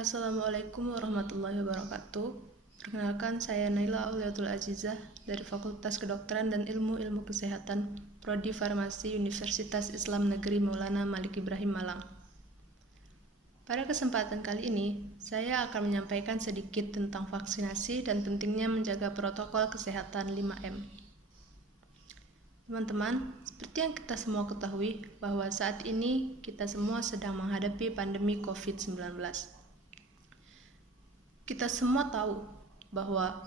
Assalamualaikum warahmatullahi wabarakatuh. Perkenalkan, saya Naila Auliatul Azizah dari Fakultas Kedokteran dan Ilmu Kesehatan, Prodi Farmasi Universitas Islam Negeri Maulana Malik Ibrahim Malang. Pada kesempatan kali ini, saya akan menyampaikan sedikit tentang vaksinasi dan pentingnya menjaga protokol kesehatan 5M. Teman-teman, seperti yang kita semua ketahui bahwa saat ini kita semua sedang menghadapi pandemi COVID-19. Kita semua tahu bahwa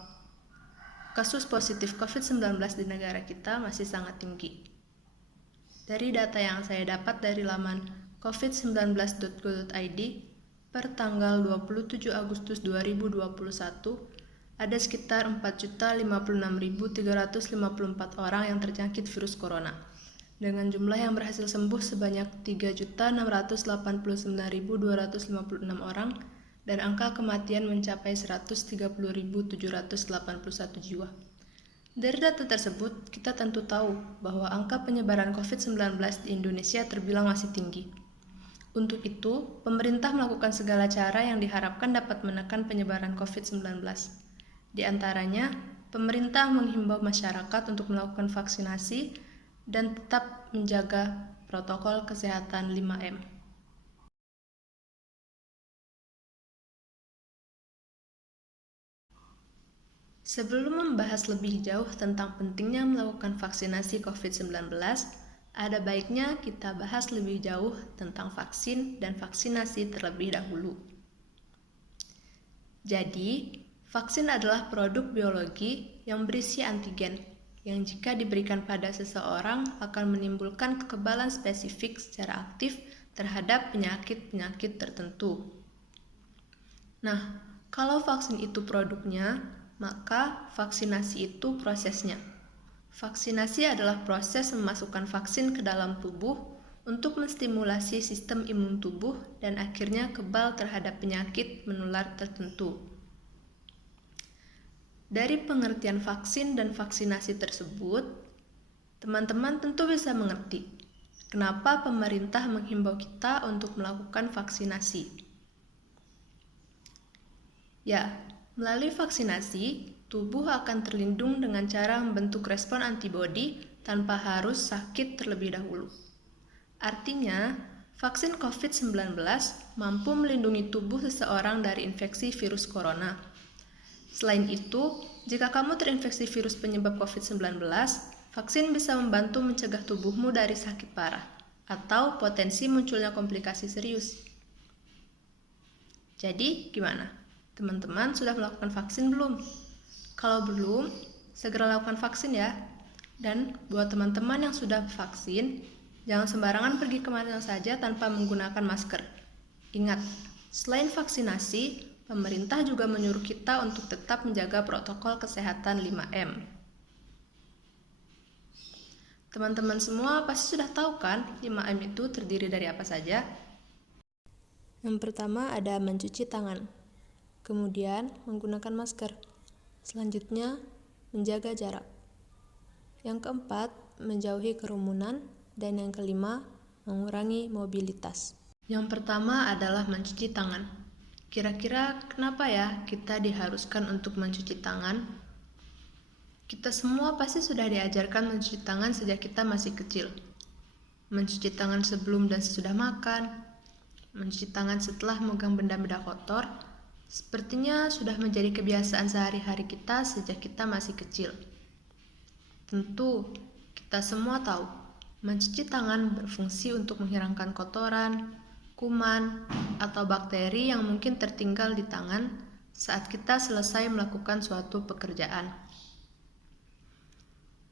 kasus positif COVID-19 di negara kita masih sangat tinggi. Dari data yang saya dapat dari laman covid19.go.id per tanggal 27 Agustus 2021, ada sekitar 4.056.354 orang yang terjangkit virus corona, dengan jumlah yang berhasil sembuh sebanyak 3.689.256 orang, dan angka kematian mencapai 130.781 jiwa. Dari data tersebut, kita tentu tahu bahwa angka penyebaran COVID-19 di Indonesia terbilang masih tinggi. Untuk itu, pemerintah melakukan segala cara yang diharapkan dapat menekan penyebaran COVID-19. Di antaranya, pemerintah menghimbau masyarakat untuk melakukan vaksinasi dan tetap menjaga protokol kesehatan 5M. Sebelum membahas lebih jauh tentang pentingnya melakukan vaksinasi COVID-19, ada baiknya kita bahas lebih jauh tentang vaksin dan vaksinasi terlebih dahulu. Jadi, vaksin adalah produk biologi yang berisi antigen, yang jika diberikan pada seseorang akan menimbulkan kekebalan spesifik secara aktif terhadap penyakit-penyakit tertentu. Nah, kalau vaksin itu produknya, maka vaksinasi itu prosesnya. Vaksinasi adalah proses memasukkan vaksin ke dalam tubuh untuk menstimulasi sistem imun tubuh dan akhirnya kebal terhadap penyakit menular tertentu. Dari pengertian vaksin dan vaksinasi tersebut, teman-teman tentu bisa mengerti kenapa pemerintah menghimbau kita untuk melakukan vaksinasi. Ya, melalui vaksinasi, tubuh akan terlindung dengan cara membentuk respon antibodi tanpa harus sakit terlebih dahulu. Artinya, vaksin COVID-19 mampu melindungi tubuh seseorang dari infeksi virus corona. Selain itu, jika kamu terinfeksi virus penyebab COVID-19, vaksin bisa membantu mencegah tubuhmu dari sakit parah atau potensi munculnya komplikasi serius. Jadi, gimana? Teman-teman sudah melakukan vaksin belum? Kalau belum, segera lakukan vaksin ya. Dan buat teman-teman yang sudah vaksin, jangan sembarangan pergi kemana saja tanpa menggunakan masker. Ingat, selain vaksinasi, pemerintah juga menyuruh kita untuk tetap menjaga protokol kesehatan 5M. Teman-teman semua pasti sudah tahu kan 5M itu terdiri dari apa saja? Yang pertama ada mencuci tangan. Kemudian, menggunakan masker. Selanjutnya, menjaga jarak. Yang keempat, menjauhi kerumunan. Dan yang kelima, mengurangi mobilitas. Yang pertama adalah mencuci tangan. Kira-kira kenapa ya kita diharuskan untuk mencuci tangan? Kita semua pasti sudah diajarkan mencuci tangan sejak kita masih kecil. Mencuci tangan sebelum dan sesudah makan. Mencuci tangan setelah memegang benda-benda kotor. Sepertinya sudah menjadi kebiasaan sehari-hari kita sejak kita masih kecil. Tentu, kita semua tahu, mencuci tangan berfungsi untuk menghilangkan kotoran, kuman, atau bakteri yang mungkin tertinggal di tangan saat kita selesai melakukan suatu pekerjaan.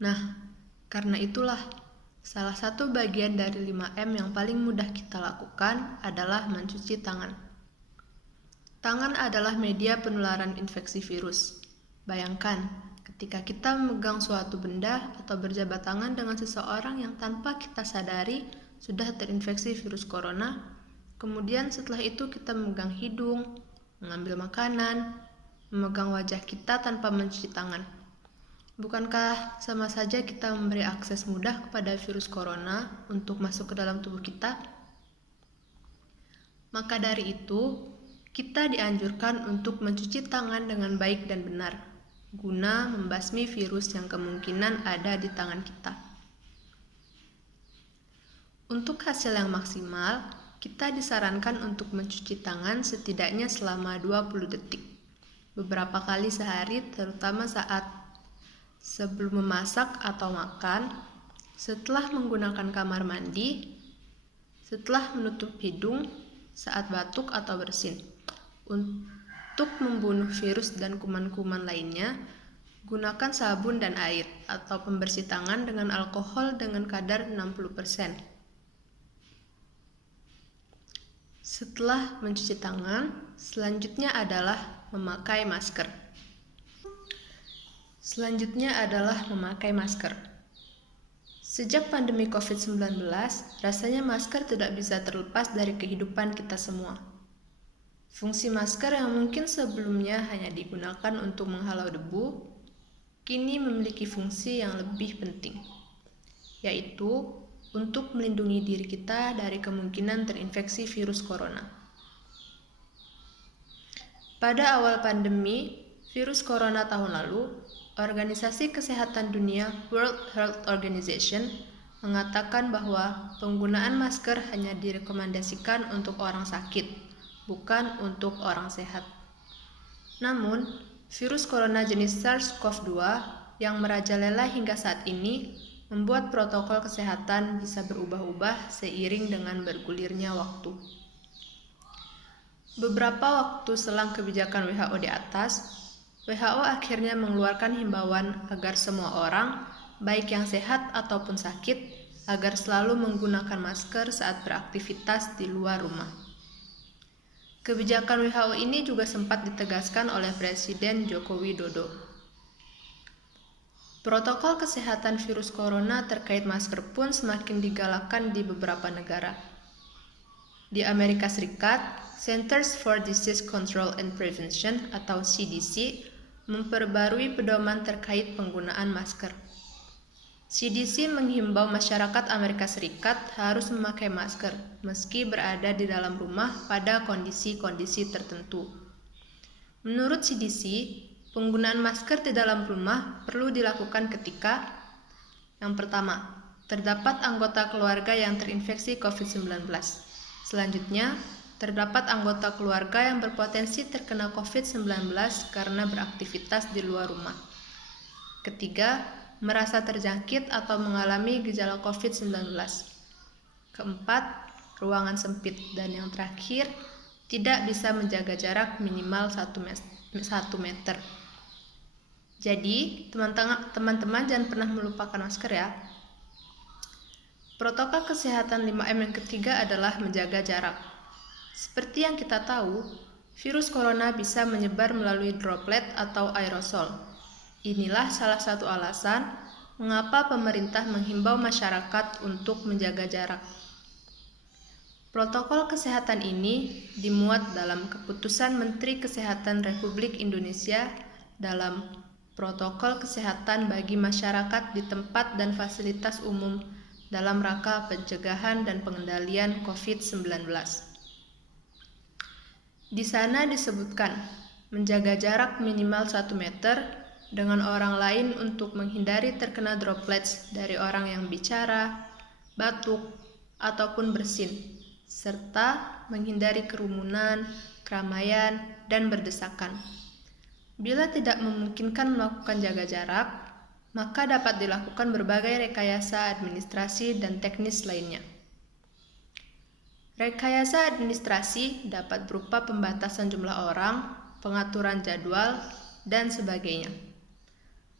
Nah, karena itulah, salah satu bagian dari 5M yang paling mudah kita lakukan adalah mencuci tangan. Tangan adalah media penularan infeksi virus. Bayangkan, ketika kita memegang suatu benda atau berjabat tangan dengan seseorang yang tanpa kita sadari sudah terinfeksi virus corona, kemudian setelah itu kita memegang hidung, mengambil makanan, memegang wajah kita tanpa mencuci tangan. Bukankah sama saja kita memberi akses mudah kepada virus corona untuk masuk ke dalam tubuh kita? Maka dari itu, Kita dianjurkan untuk mencuci tangan dengan baik dan benar, guna membasmi virus yang kemungkinan ada di tangan kita. Untuk hasil yang maksimal, kita disarankan untuk mencuci tangan setidaknya selama 20 detik, beberapa kali sehari, terutama saat sebelum memasak atau makan, setelah menggunakan kamar mandi, setelah menutup hidung, saat batuk atau bersin. Untuk membunuh virus dan kuman-kuman lainnya, gunakan sabun dan air atau pembersih tangan dengan alkohol dengan kadar 60%. Setelah mencuci tangan, selanjutnya adalah memakai masker. Sejak pandemi COVID-19, rasanya masker tidak bisa terlepas dari kehidupan kita semua. Fungsi masker yang mungkin sebelumnya hanya digunakan untuk menghalau debu, kini memiliki fungsi yang lebih penting, yaitu untuk melindungi diri kita dari kemungkinan terinfeksi virus corona. Pada awal pandemi virus corona tahun lalu, Organisasi Kesehatan Dunia World Health Organization mengatakan bahwa penggunaan masker hanya direkomendasikan untuk orang sakit, bukan untuk orang sehat. Namun, virus corona jenis SARS-CoV-2 yang merajalela hingga saat ini membuat protokol kesehatan bisa berubah-ubah seiring dengan bergulirnya waktu. Beberapa waktu selang kebijakan WHO di atas, WHO akhirnya mengeluarkan himbauan agar semua orang, baik yang sehat ataupun sakit, agar selalu menggunakan masker saat beraktivitas di luar rumah. Kebijakan WHO ini juga sempat ditegaskan oleh Presiden Joko Widodo. Protokol kesehatan virus corona terkait masker pun semakin digalakkan di beberapa negara. Di Amerika Serikat, Centers for Disease Control and Prevention atau CDC memperbarui pedoman terkait penggunaan masker. CDC menghimbau masyarakat Amerika Serikat harus memakai masker meski berada di dalam rumah pada kondisi-kondisi tertentu. Menurut CDC, penggunaan masker di dalam rumah perlu dilakukan ketika yang pertama, terdapat anggota keluarga yang terinfeksi COVID-19. Selanjutnya, terdapat anggota keluarga yang berpotensi terkena COVID-19 karena beraktivitas di luar rumah. Ketiga, merasa terjangkit atau mengalami gejala COVID-19. Keempat, ruangan sempit. Dan yang terakhir, tidak bisa menjaga jarak minimal 1 meter. Jadi, teman-teman jangan pernah melupakan masker ya. Protokol kesehatan 5M yang ketiga adalah menjaga jarak. Seperti yang kita tahu, virus corona bisa menyebar melalui droplet atau aerosol. Inilah salah satu alasan mengapa pemerintah menghimbau masyarakat untuk menjaga jarak. Protokol kesehatan ini dimuat dalam Keputusan Menteri Kesehatan Republik Indonesia dalam Protokol Kesehatan bagi Masyarakat di Tempat dan Fasilitas Umum dalam rangka pencegahan dan pengendalian COVID-19. Di sana disebutkan menjaga jarak minimal 1 meter dengan orang lain untuk menghindari terkena droplets dari orang yang bicara, batuk, ataupun bersin, serta menghindari kerumunan, keramaian, dan berdesakan. Bila tidak memungkinkan melakukan jaga jarak, maka dapat dilakukan berbagai rekayasa administrasi dan teknis lainnya. Rekayasa administrasi dapat berupa pembatasan jumlah orang, pengaturan jadwal, dan sebagainya.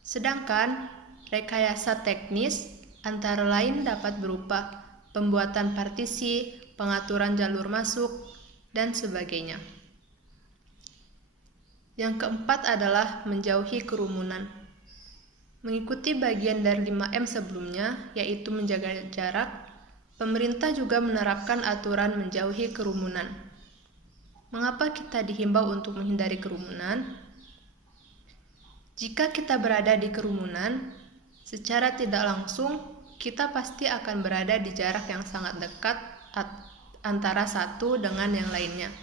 Sedangkan rekayasa teknis antara lain dapat berupa pembuatan partisi, pengaturan jalur masuk, dan sebagainya. Yang keempat adalah menjauhi kerumunan. Mengikuti bagian dari 5M sebelumnya, yaitu menjaga jarak, pemerintah juga menerapkan aturan menjauhi kerumunan. Mengapa kita dihimbau untuk menghindari kerumunan? Jika kita berada di kerumunan, secara tidak langsung kita pasti akan berada di jarak yang sangat dekat antara satu dengan yang lainnya.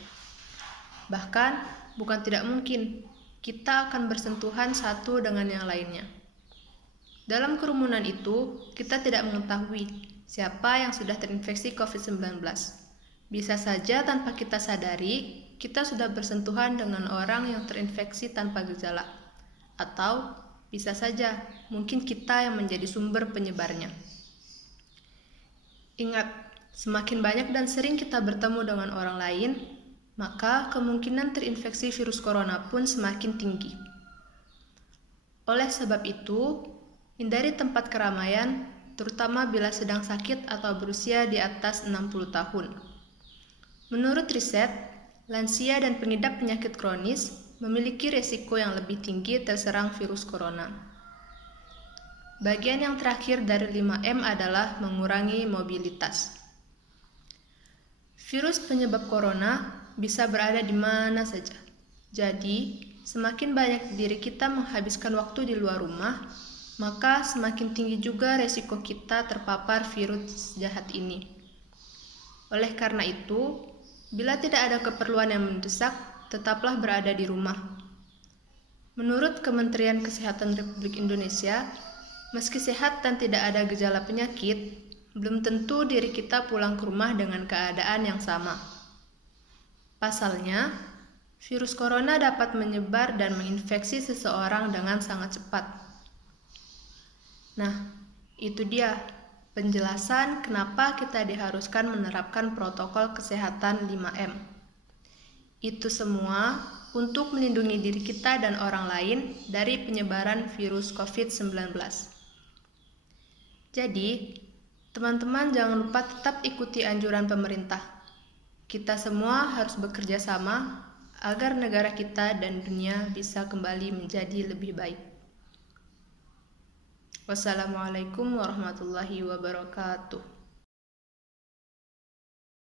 Bahkan, bukan tidak mungkin, kita akan bersentuhan satu dengan yang lainnya. Dalam kerumunan itu, kita tidak mengetahui siapa yang sudah terinfeksi COVID-19. Bisa saja tanpa kita sadari, kita sudah bersentuhan dengan orang yang terinfeksi tanpa gejala. Atau bisa saja, mungkin kita yang menjadi sumber penyebarnya. Ingat, semakin banyak dan sering kita bertemu dengan orang lain, maka kemungkinan terinfeksi virus corona pun semakin tinggi. Oleh sebab itu, hindari tempat keramaian, terutama bila sedang sakit atau berusia di atas 60 tahun. Menurut riset, lansia dan pengidap penyakit kronis memiliki risiko yang lebih tinggi terserang virus corona. Bagian yang terakhir dari 5M adalah mengurangi mobilitas. Virus penyebab corona bisa berada di mana saja. Jadi, semakin banyak diri kita menghabiskan waktu di luar rumah, maka semakin tinggi juga resiko kita terpapar virus jahat ini. Oleh karena itu, bila tidak ada keperluan yang mendesak, tetaplah berada di rumah. Menurut Kementerian Kesehatan Republik Indonesia, meski sehat dan tidak ada gejala penyakit, belum tentu diri kita pulang ke rumah dengan keadaan yang sama. Pasalnya, virus corona dapat menyebar dan menginfeksi seseorang dengan sangat cepat. Nah, itu dia penjelasan kenapa kita diharuskan menerapkan protokol kesehatan 5M. Itu semua untuk melindungi diri kita dan orang lain dari penyebaran virus COVID-19. Jadi, teman-teman jangan lupa tetap ikuti anjuran pemerintah. Kita semua harus bekerja sama agar negara kita dan dunia bisa kembali menjadi lebih baik. Wassalamualaikum warahmatullahi wabarakatuh.